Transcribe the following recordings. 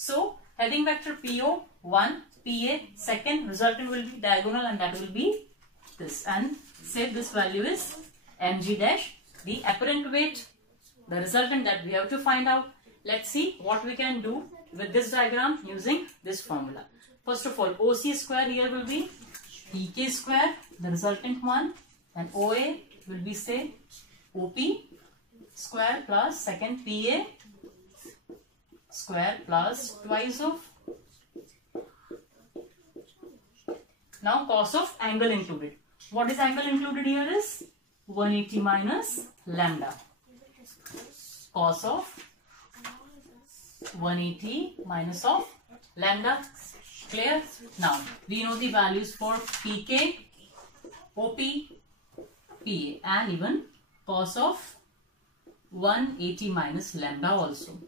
So heading vector PO 1, PA second, resultant will be diagonal and that will be this, and say this value is mg dash, the apparent weight, the resultant that we have to find out. Let's see what we can do with this diagram using this formula. First of all, OC square here will be PK square, the resultant one, and OA will be say OP square plus second PA square plus twice of, now cos of angle included. What is angle included here is 180 minus lambda. Cos of 180 minus of lambda. Clear? Now we know the values for PK, OP, PA, and even cos of 180 minus lambda also.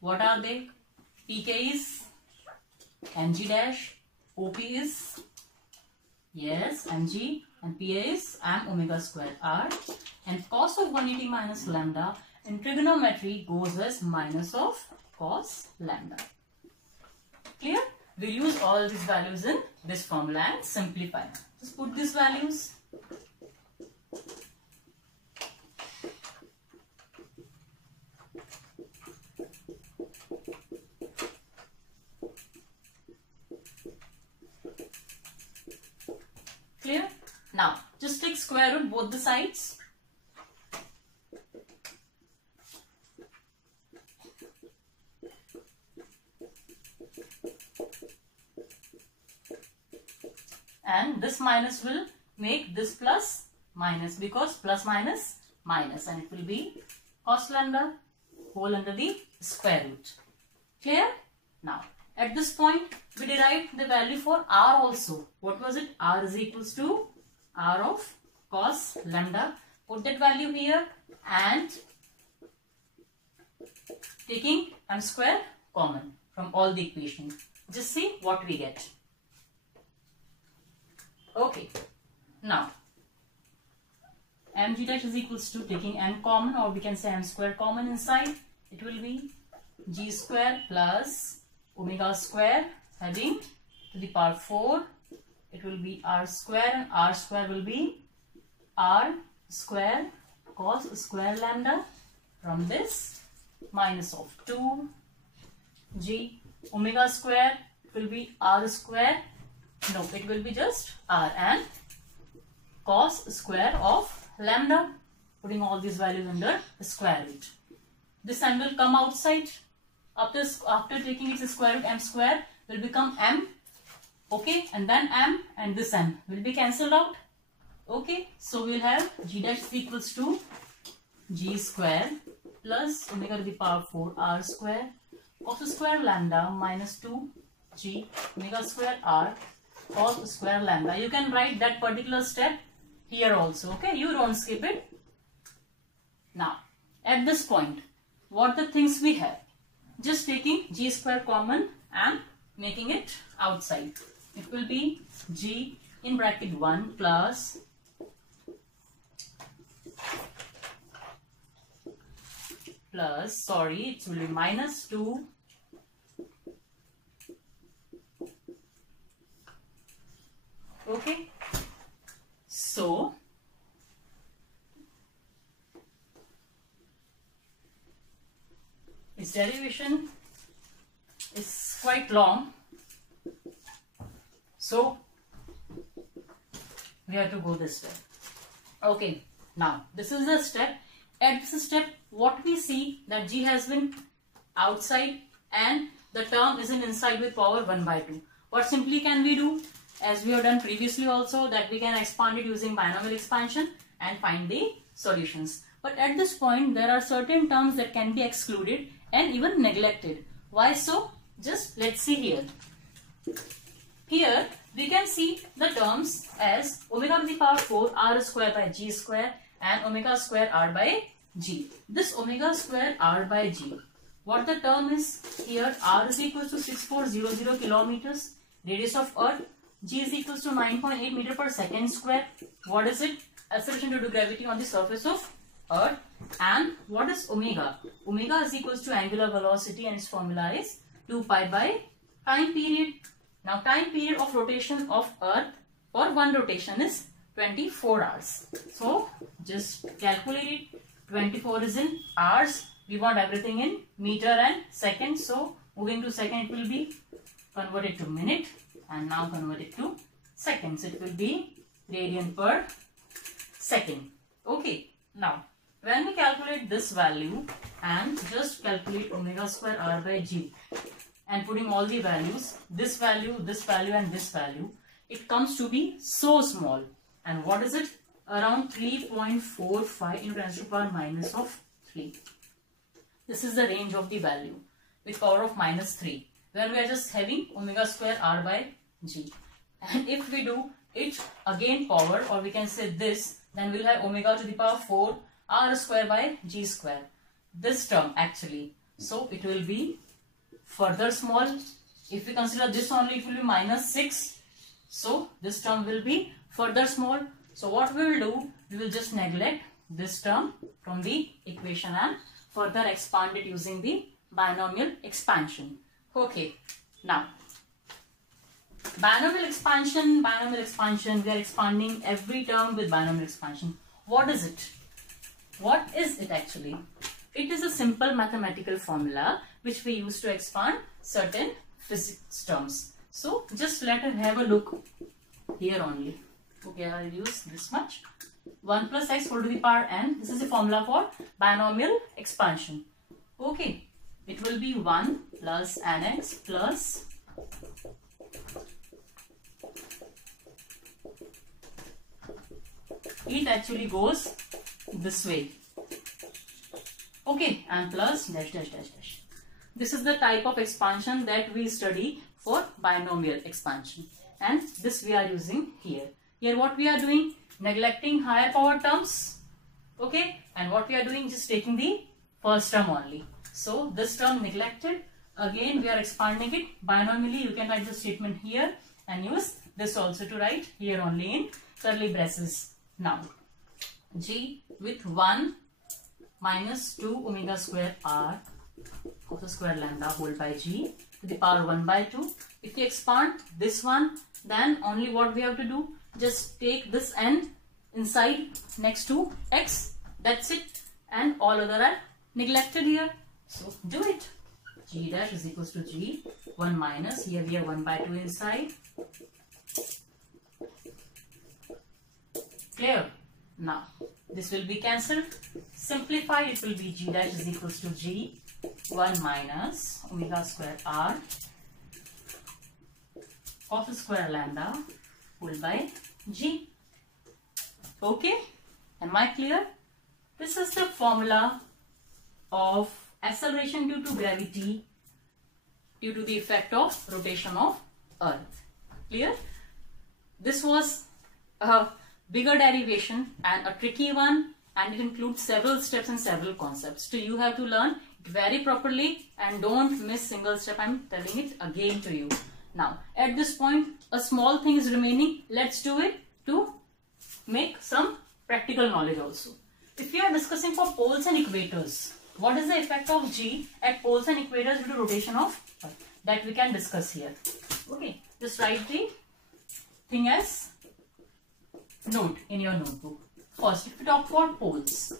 What are they? PK is mg dash, OP is yes mg, and PA is m omega square r, and cos of 180 minus lambda in trigonometry goes as minus of cos lambda. Clear? We use all these values in this formula and simplify. Just put these values. Clear? Now just take square root both the sides. And this minus will make this plus minus, because plus minus minus, and it will be cos lambda whole under the square root. Clear? Now at this point we derived the value for r also. What was it? R is equals to r of cos lambda. Put that value here and taking m square common from all the equations. Just see what we get. Okay, now mg dash is equals to, taking m common, or we can say m square common inside, it will be g square plus omega square heading to the power 4. It will be r square, and r square will be r square cos square lambda from this minus of 2 g omega square will be r square. No, it will be just r, and cos square of lambda, putting all these values under the square root. This m will come outside. After taking its square root, m square will become m. Okay, and then m, and this m will be cancelled out. Okay, so we will have g dash is equals to g square plus omega to the power 4 r square cos square lambda minus 2 g omega square r cos square lambda. You can write that particular step here also. Okay, you don't skip it. Now at this point, what the things we have? Just taking g square common and making it outside. It will be g in bracket 1 plus it will be minus 2 okay. So its derivation is quite long, so we have to go this way. Okay, now this is the step. At this step, what we see that g has been outside and the term is in inside with power 1 by 2. What simply can we do, as we have done previously also, that we can expand it using binomial expansion and find the solutions. But at this point, there are certain terms that can be excluded and even neglected. Why so? Just let's see here. Here we can see the terms as omega to the power 4 r square by g square and omega square r by g. This omega square r by g, what the term is here, r is equals to 6400 kilometers, radius of earth, g is equals to 9.8 meter per second square. What is it? Acceleration due to gravity on the surface of earth. And what is omega? Omega is equals to angular velocity, and its formula is 2 pi by time period. Now time period of rotation of Earth for one rotation is 24 hours. So just calculate it. 24 is in hours. We want everything in meter and second. So moving to second, it will be converted to minute, and now converted to seconds. It will be radian per second. Okay. Now when we calculate this value and just calculate omega square r by g and putting all the values, this value and this value, it comes to be so small. And what is it? Around 3.45 into 10 to the power minus of 3. This is the range of the value with power of minus 3, where we are just having omega square r by g. And if we do it again power, or we can say this, then we'll have omega to the power 4 r square by g square. This term actually. So it will be further small. If we consider this only, it will be minus 6. So this term will be further small. So what we will do, we will just neglect this term from the equation and further expand it using the binomial expansion. Okay. Now binomial expansion, we are expanding every term with binomial expansion. What is it? What is it actually? It is a simple mathematical formula which we use to expand certain physics terms. So just let us have a look here only. Okay, I'll use this much. 1 plus x whole to the power n. This is the formula for binomial expansion. Okay, it will be 1 plus nx plus it actually goes this way. Okay, and plus dash dash dash dash. This is the type of expansion that we study for binomial expansion, and this we are using here. Here what we are doing? Neglecting higher power terms. Okay, and what we are doing? Just taking the first term only. So this term neglected. Again we are expanding it binomially. You can write the statement here and use this also to write here only in curly braces. Now g with 1 minus 2 omega square r cos square lambda whole by g to the power 1 by 2. If you expand this one, then only what we have to do? Just take this n inside next to x. That's it. And all other are neglected here. So do it. G dash is equals to g 1 minus, here we have 1 by 2 inside. Clear? Now this will be cancelled. Simplified, it will be g dash is equals to g 1 minus omega square r cos square lambda whole by g. Okay, am I clear? This is the formula of acceleration due to gravity due to the effect of rotation of Earth. Clear? This was a bigger derivation and a tricky one, and it includes several steps and several concepts. So you have to learn it very properly and don't miss single step. I'm telling it again to you. Now at this point a small thing is remaining. Let's do it to make some practical knowledge also. If we are discussing for poles and equators, what is the effect of G at poles and equators due to rotation of Earth? That we can discuss here. Okay, just write the thing as note in your notebook. First, if we talk for poles,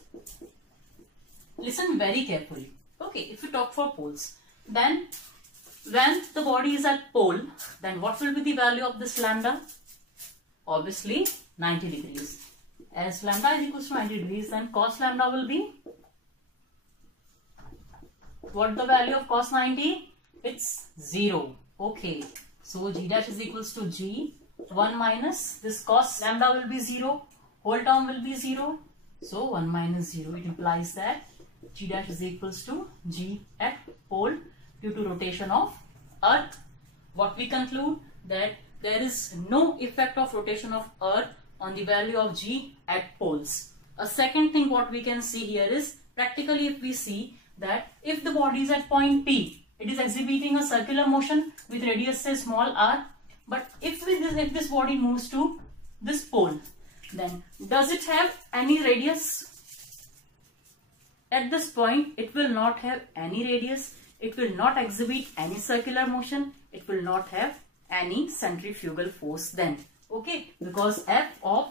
listen very carefully. Okay, if we talk for poles, then when the body is at pole, then what will be the value of this lambda? Obviously 90 degrees. As lambda is equals to 90 degrees, then cos lambda will be, what the value of cos 90? It's 0. Okay, so g dash is equals to g 1 minus this cos lambda will be 0, whole term will be 0. So 1 minus 0, it implies that g dash is equals to g at pole due to rotation of Earth. What we conclude? That there is no effect of rotation of Earth on the value of g at poles. A second thing what we can see here is, practically if we see that if the body is at point P, it is exhibiting a circular motion with radius say small r. But if this body moves to this pole, then does it have any radius? At this point, it will not have any radius. it will not exhibit any circular motion, it will not have any centrifugal force then. Okay, because F of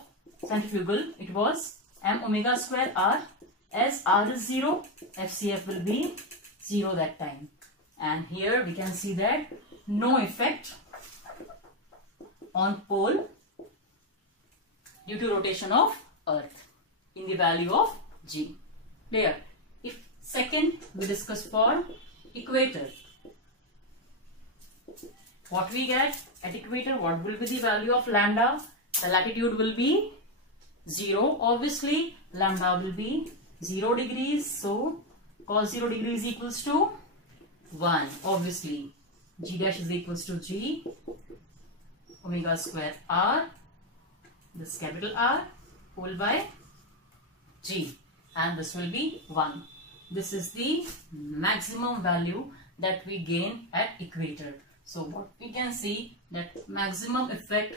centrifugal, it was m omega square r. As r is 0, FCF will be 0 that time. And here we can see that no effect on pole due to rotation of earth in the value of G. Clear? If second we discuss for equator. What we get at equator, what will be the value of lambda? The latitude will be 0. Obviously, lambda will be 0 degrees. So, cos 0 degrees equals to 1. Obviously, G dash is equals to G omega square R. This capital R whole by G. And this will be 1. This is the maximum value that we gain at equator. So what we can see that maximum effect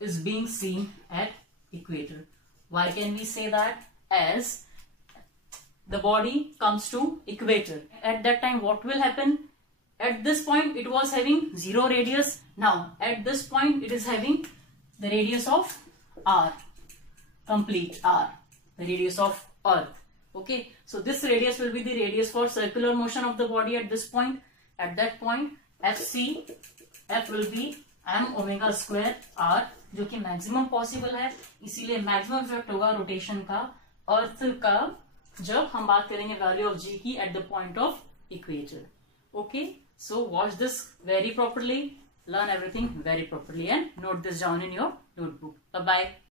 is being seen at equator. Why can we say that? As the body comes to equator. At that time what will happen? At this point it was having 0 radius. Now at this point it is having the radius of R. Complete R. The radius of earth. Okay, so this radius will be the radius for circular motion of the body at this point. At that point F will be m omega square r, जो कि maximum possible है, इसीलिए maximum effect होगा rotation का अर्थ का जब हम बात करेंगे वैल्यू ऑफ जी की at the point of equator. Okay, so watch this very properly, learn everything very properly and note this down in your notebook. Bye bye.